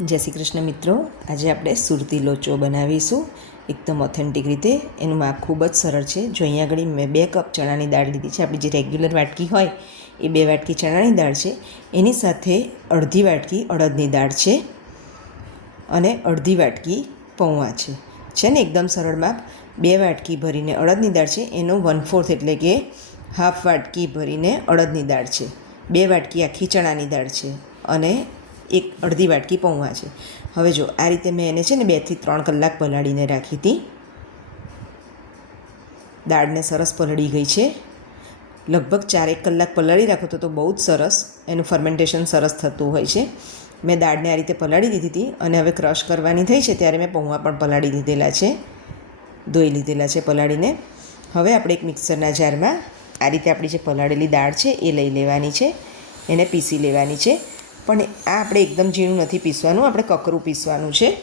જય શ્રી કૃષ્ણ મિત્રો. આજે આપણે સુરતી લોચો બનાવીશું. એકદમ ઓથેન્ટિક રીતે. એનું માપ ખૂબ જ સરળ છે. જો અહીંયા આગળ મેં બે કપ ચણાની દાળ લીધી છે. આપણી જે રેગ્યુલર વાટકી હોય, એ બે વાટકી ચણાની દાળ છે. એની સાથે અડધી વાટકી અડદની દાળ છે અને અડધી વાટકી પૌવા છે. છે ને એકદમ સરળ માપ? બે વાટકી ભરીને અડદની દાળ છે. એનો વન ફોર્થ એટલે કે હાફ વાટકી ભરીને અડદની દાળ છે. બે વાટકી આખી ચણાની દાળ છે. અને એક અડધી વાટકી પૌવા છે. હવે જો આ રીતે મેં એને છે ને બેથી ત્રણ કલાક પલાળીને રાખી હતી. દાળને સરસ પલળી ગઈ છે. લગભગ ચારેક કલાક પલાળી રાખો તો બહુ જ સરસ એનું ફર્મેન્ટેશન સરસ થતું હોય છે. મેં દાળને આ રીતે પલાળી દીધી હતી અને હવે ક્રશ કરવાની થઈ છે ત્યારે મેં પૌવા પણ પલાળી દીધેલા છે. ધોઈ લીધેલા છે પલાળીને. હવે આપણે એક મિક્સરના જારમાં આ રીતે આપણી જે પલાળેલી દાળ છે એ લઈ લેવાની છે. એને પીસી લેવાની છે. પણ આ આપણે એકદમ ઝીણું નથી પીસવાનું, આપણે કકરું પીસવાનું છે.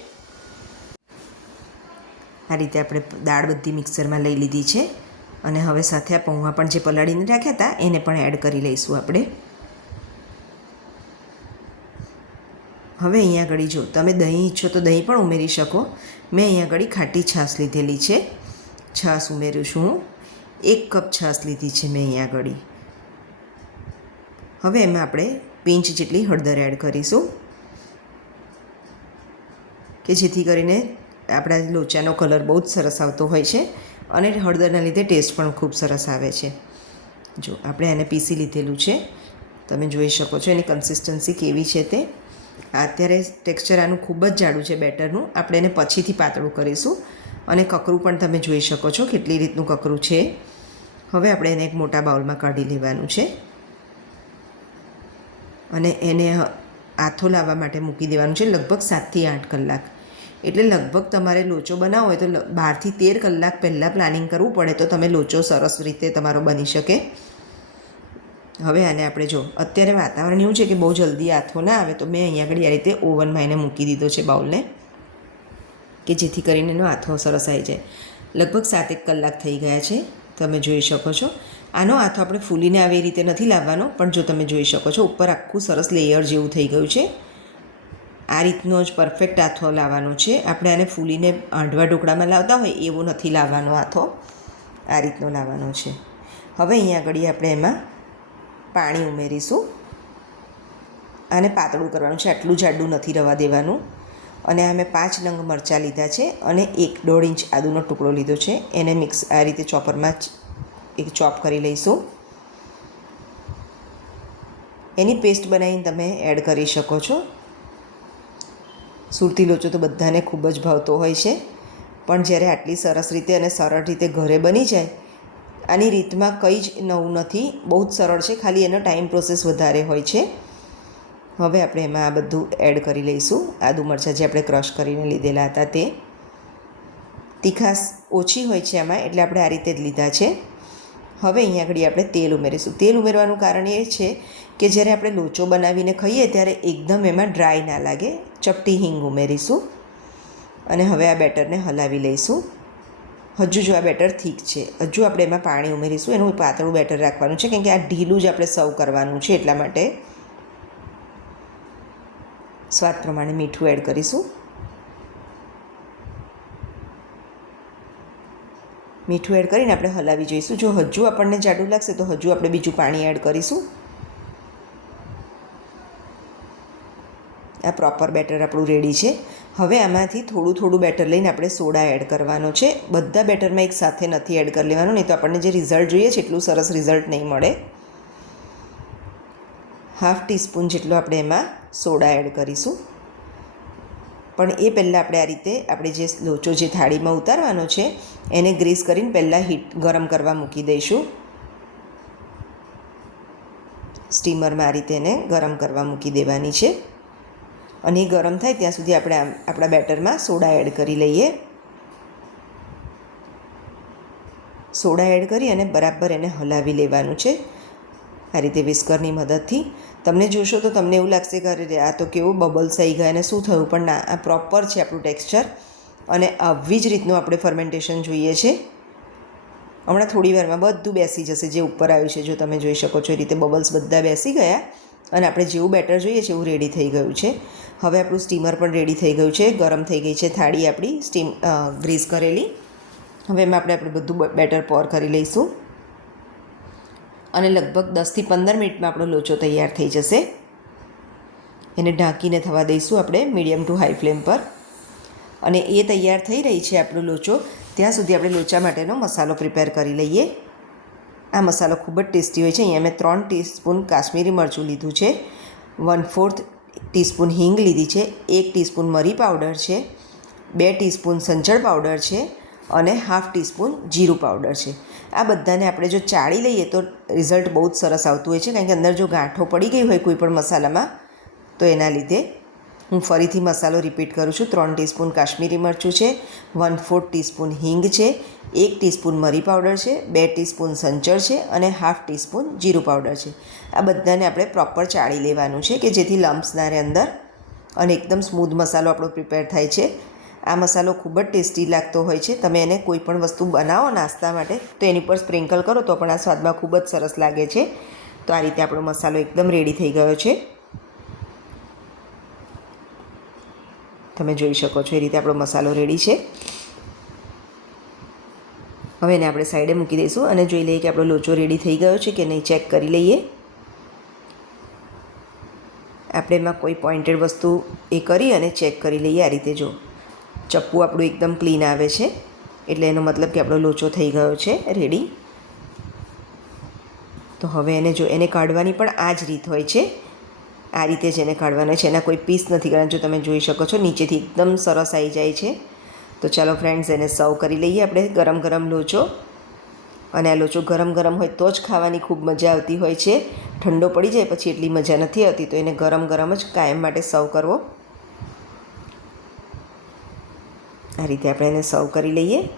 આ રીતે આપણે દાળ બધી મિક્સરમાં લઈ લીધી છે. અને હવે સાથે આ પૌવા પણ જે પલાળીને રાખ્યા હતા, એને પણ એડ કરી લઈશું આપણે. હવે અહીંયા આગળ જો, તમે દહીં ઈચ્છો તો દહીં પણ ઉમેરી શકો. મેં અહીંયા આગળ ખાટી છાશ લીધેલી છે. છાશ ઉમેરું છું હું. એક કપ છાશ લીધી છે મેં અહીંયા આગળ. હવે એમાં આપણે પિંચ જેટલી હળદર એડ કરીશું. કે જેથી કરીને આપણા લોચાનો કલર બહુ જ સરસ આવતો હોય છે અને હળદરના લીધે ટેસ્ટ પણ ખૂબ સરસ આવે છે. જો આપણે એને પીસી લીધેલું છે, તમે જોઈ શકો છો એની કન્સિસ્ટન્સી કેવી છે તે. અત્યારે ટેક્સચર આનું ખૂબ જ જાડું છે બેટરનું. આપણે એને પછીથી પાતળું કરીશું અને કકરું પણ તમે જોઈ શકો છો કેટલી રીતનું કકરું છે. હવે આપણે એને એક મોટા બાઉલમાં કાઢી લેવાનું છે. અને એને આથો લાવવા માટે મૂકી દેવાનું છે લગભગ સાતથી આઠ કલાક. એટલે લગભગ તમારે લોચો બનાવવો હોય તો બારથી તેર કલાક પહેલાં પ્લાનિંગ કરવું પડે તો તમે લોચો સરસ રીતે તમારો બની શકે. હવે આને આપણે જો, અત્યારે વાતાવરણ એવું છે કે બહુ જલ્દી આથો ના આવે તો મેં અહીંયા આગળ આ રીતે ઓવનમાં એને મૂકી દીધો છે બાઉલને, કે જેથી કરીને એનો આથો સરસ આવી જાય. લગભગ સાત એક કલાક થઈ ગયા છે, તમે જોઈ શકો છો. આનો હાથ આપણે ફૂલીને આવી રીતે નથી લાવવાનો, પણ જો તમે જોઈ શકો છો, ઉપર આખું સરસ લેયર જેવું થઈ ગયું છે. આ રીતનો જ પરફેક્ટ હાથો લાવવાનો છે. આપણે આને ફૂલીને હાંડવા ઢોકળામાં લાવતા હોય, એવો નથી લાવવાનો હાથો. આ રીતનો લાવવાનો છે. હવે અહીંયા આગળ આપણે એમાં પાણી ઉમેરીશું. આને પાતળું કરવાનું છે, આટલું જાડું નથી રવા દેવાનું. અને આ મેં પાંચ નંગ મરચાં લીધા છે અને એક દોઢ ઇંચ આદુનો ટુકડો લીધો છે. એને મિક્સ આ રીતે ચોપરમાં એક ચોપ કરી લઈશું. એની પેસ્ટ બનાવીને તમે એડ કરી શકો છો. સુરતી લોચો તો બધાને ખૂબ જ ભાવતો હોય છે. પણ જ્યારે આટલી સરસ રીતે અને સરળ રીતે ઘરે બની જાય, આની રીતમાં કંઈ જ નવું નથી. બહુ જ સરળ છે, ખાલી એનો ટાઈમ પ્રોસેસ વધારે હોય છે. હવે આપણે એમાં આ બધું એડ કરી લઈશું. આદુ મરચાં જે આપણે ક્રશ કરીને લીધેલા હતા તે. તીખાસ ઓછી હોય છે આમાં, એટલે આપણે આ રીતે જ લીધા છે. હવે અહીંયા આગળ આપણે તેલ ઉમેરીશું. તેલ ઉમેરવાનું કારણ એ છે કે જ્યારે આપણે લોચો બનાવીને ખાઈએ ત્યારે એકદમ એમાં ડ્રાય ના લાગે. ચપટી હિંગ ઉમેરીશું અને હવે આ બેટરને હલાવી લઈશું. હજુ જો આ બેટર થીક છે, હજુ આપણે એમાં પાણી ઉમેરીશું. એનું પાતળું બેટર રાખવાનું છે કેમ કે આ ઢીલું જ આપણે સર્વ કરવાનું છે એટલા માટે. સ્વાદ પ્રમાણે મીઠું એડ કરીશું. મીઠું એડ કરીને આપણે હલાવી જોઈશું. જો હજુ આપણને જાડું લાગશે તો હજુ આપણે બીજું પાણી એડ કરીશું. આ પ્રોપર બેટર આપણું રેડી છે. હવે આમાંથી થોડું થોડું બેટર લઈને આપણે સોડા એડ કરવાનો છે. બધા બેટરમાં એક સાથે નથી એડ કરી લેવાનું, નહીં તો આપણને જે રિઝલ્ટ જોઈએ છે એટલું સરસ રિઝલ્ટ નહીં મળે. હાફ ટીસ્પૂન જેટલો આપણે એમાં સોડા એડ કરીશું. પણ એ પહેલાં આપણે આ રીતે આપણે જે લોચો જે થાળીમાં ઉતારવાનો છે, એને ગ્રીસ કરીને પહેલાં હીટ ગરમ કરવા મૂકી દઈશું. સ્ટીમરમાં આ રીતે એને ગરમ કરવા મૂકી દેવાની છે. અને એ ગરમ થાય ત્યાં સુધી આપણે આપણા બેટરમાં સોડા એડ કરી લઈએ. સોડા એડ કરી અને બરાબર એને હલાવી લેવાનું છે. આ રીતે વિસ્કરની મદદથી. તમને જોશો તો તમને એવું લાગશે કે અરે આ તો કેવું બબલ્સ આવી ગયા અને શું થયું? પણ ના, આ પ્રોપર છે આપણું ટેક્સચર. અને આવી જ રીતનું આપણે ફર્મેન્ટેશન જોઈએ છે. હમણાં થોડી વારમાં બધું બેસી જશે જે ઉપર આવ્યું છે, જો તમે જોઈ શકો છો એ રીતે બબલ્સ બધા બેસી ગયા. અને આપણે જેવું બેટર જોઈએ છે એવું રેડી થઈ ગયું છે. હવે આપણું સ્ટીમર પણ રેડી થઈ ગયું છે. ગરમ થઈ ગઈ છે થાળી આપણી, સ્ટીમ ગ્રીસ કરેલી. હવે એમાં આપણે આપણે બધું બેટર પોર કરી લઈશું. અને લગભગ દસથી પંદર મિનિટમાં આપણો લોચો તૈયાર થઈ જશે. એને ઢાંકીને થવા દઈશું આપણે મીડિયમ ટુ હાઈ ફ્લેમ પર. અને એ તૈયાર થઈ રહી છે આપણો લોચો. ત્યાં સુધી આપણે લોચા માટેનો મસાલો પ્રિપેર કરી લઈએ. આ મસાલો ખૂબ જ ટેસ્ટી હોય છે. અહીંયા મેં ત્રણ ટીસ્પૂન કાશ્મીરી મરચું લીધું છે. વન ફોર્થ ટીસ્પૂન હિંગ લીધી છે. એક ટીસ્પૂન મરી પાવડર છે. બે ટીસ્પૂન સંચળ પાવડર છે. અને હાફ ટીસ્પૂન જીરું પાવડર છે. આ બધાને આપણે જો ચાળી લઈએ તો રિઝલ્ટ બહુ જ સરસ આવતું હોય છે. કારણ કે અંદર જો ગાંઠો પડી ગઈ હોય કોઈ પણ મસાલામાં, તો એના લીધે હું ફરીથી મસાલો રિપીટ કરું છું. ત્રણ ટીસ્પૂન કાશ્મીરી મરચું છે વન ફોર્થ ટીસ્પૂન હિંગ છે, એક ટીસ્પૂન મરી પાવડર છે, બે ટીસ્પૂન સંચળ છે અને હાફ ટીસ્પૂન જીરું પાવડર છે. આ બધાને આપણે પ્રોપર ચાળી લેવાનું છે કે જેથી લમ્પ્સ ના અંદર અને એકદમ સ્મૂધ મસાલો આપણો પ્રિપેર થાય છે. આ મસાલો ખૂબ જ ટેસ્ટી લાગતો હોય છે. તમે એને કોઈ પણ વસ્તુ બનાવો નાસ્તા માટે, તો એની પર સ્પ્રિંકલ કરો તો પણ આ સ્વાદમાં ખૂબ જ સરસ લાગે છે. તો આ રીતે આપણો મસાલો એકદમ રેડી થઈ ગયો છે. તમે જોઈ શકો છો એ રીતે આપણો મસાલો રેડી છે. હવે એને આપણે સાઈડે મૂકી દઈશું અને જોઈ લઈએ કે આપણો લોચો રેડી થઈ ગયો છે કે નહીં ચેક કરી લઈએ. આપણે એમાં કોઈ પોઈન્ટેડ વસ્તુ એ કરી અને ચેક કરી લઈએ આ રીતે જો. ચપ્પુ આપણું એકદમ ક્લીન આવે છે. એટલે એનો મતલબ કે આપણો લોચો થઈ ગયો છે. રેડી તો હવે એને જો એને કાઢવાની પણ આ જ રીત હોય છે. આ રીતે જ એને કાઢવાના છે. એના કોઈ પીસ નથી. કરવાના જો તમે જોઈ શકો છો, નીચેથી એકદમ સરસ આવી જાય છે. તો ચાલો ફ્રેન્ડ્સ એને સર્વ કરી લઈએ આપણે ગરમ ગરમ લોચો. અને આ લોચો ગરમ ગરમ હોય તો જ ખાવાની ખૂબ મજા આવતી હોય છે. ઠંડો પડી જાય પછી એટલી મજા નથી આવતી. તો એને ગરમ ગરમ જ કાયમ માટે સર્વ કરવો. આ રીતે આપણે એને સર્વ કરી લઈએ.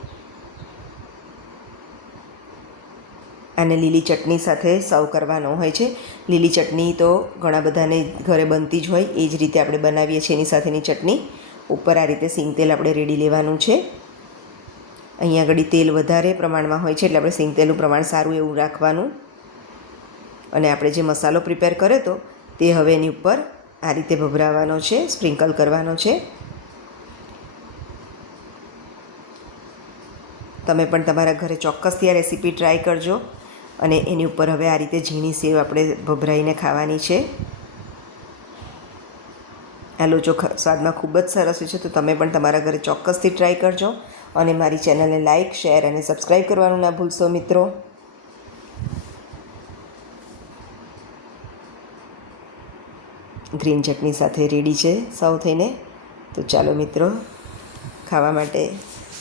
અને લીલી ચટણી સાથે સર્વ કરવાનો હોય છે. લીલી ચટણી તો ઘણા બધાને ઘરે બનતી જ હોય, એ જ રીતે આપણે બનાવીએ છીએ એની સાથેની ચટણી. ઉપર આ રીતે સિંગ તેલ આપણે રેડી લેવાનું છે. અહીંયા આગળ તેલ વધારે પ્રમાણમાં હોય છે, એટલે આપણે સિંગ તેલનું પ્રમાણ સારું એવું રાખવાનું. અને આપણે જે મસાલો પ્રિપેર કર્યો હતો તે હવે એની ઉપર આ રીતે ભભરાવાનો છે સ્પ્રિંકલ કરવાનો છે. તમે પણ તમારા ઘરે ચોક્કસથી આ રેસીપી ટ્રાય કરજો. અને એની ઉપર હવે આ રીતે ઝીણી સેવ આપણે ભભરાઈને ખાવાની છે. આ લોચો સ્વાદમાં ખૂબ જ સરસ છે, તો તમે પણ તમારા ઘરે ચોક્કસથી ટ્રાય કરજો. અને મારી ચેનલને લાઇક શેર અને સબસ્ક્રાઈબ કરવાનું ના ભૂલશો, મિત્રો. ગ્રીન ચટણી સાથે રેડી છે સૌ થઈને. તો ચાલો, મિત્રો, ખાવા માટે